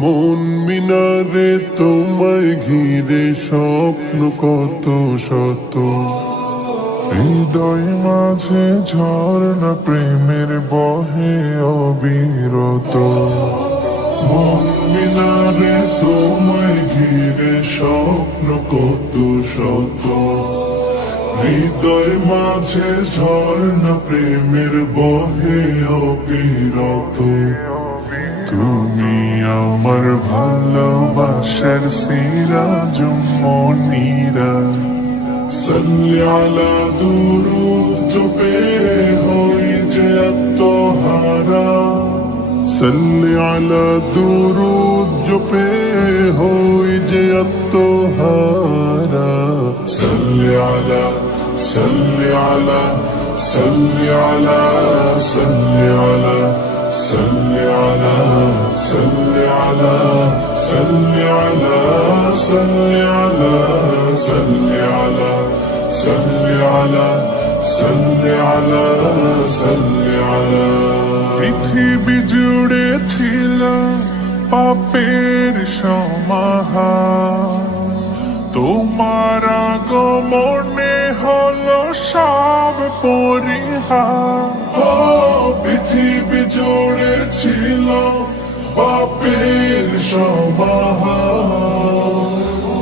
মন মিনারে তোমায় ঘিরে স্বপ্ন কত শত, হৃদয় মাঝে ঝর্ণা প্রেমের বহে অবিরত। মন মিনারে তোমায় ঘিরে স্বপ্ন কত শত, হৃদয় মাঝে ঝর্ণা প্রেমের বহে অবিরত। তুমি আমার ভালোবাসার সিরাজ মনিরা, সাল্লি আলা দুরুদ জপে হই যে আত্মহারা, সাল্লি আলা দুরুদ জপে হই যে আত্মহারা। সাল্লি আলা সাল্লি আলা সাল্লি আলা সাল্লি আলা সাল্লি আলা সাল্লি আলা সাল্লি আলা সাল্লি আলা সাল্লি আলা সাল্লি আলা সাল্লি আলা সাল্লি আলা। পৃথিবী জুড়ে ছিল পাপের সমাহার, তোমার আগমনে হলো সব পরিহার। পৃথিবী জুড়ে ছিল পাপের সমাহার,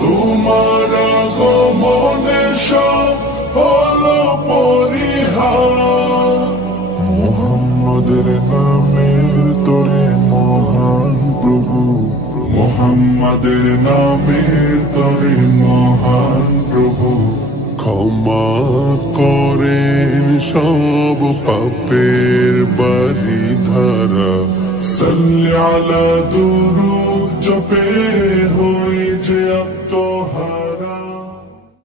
তোমার আগমনে সব হলো পরিহার। মুহাম্মাদের নামের তরে মহান প্রভু, মুহাম্মাদের নামের তরে মহান প্রভু, ক্ষমা করেন সব পাপের বাড়ি ধারা। সাল্লি আলা দুরুদ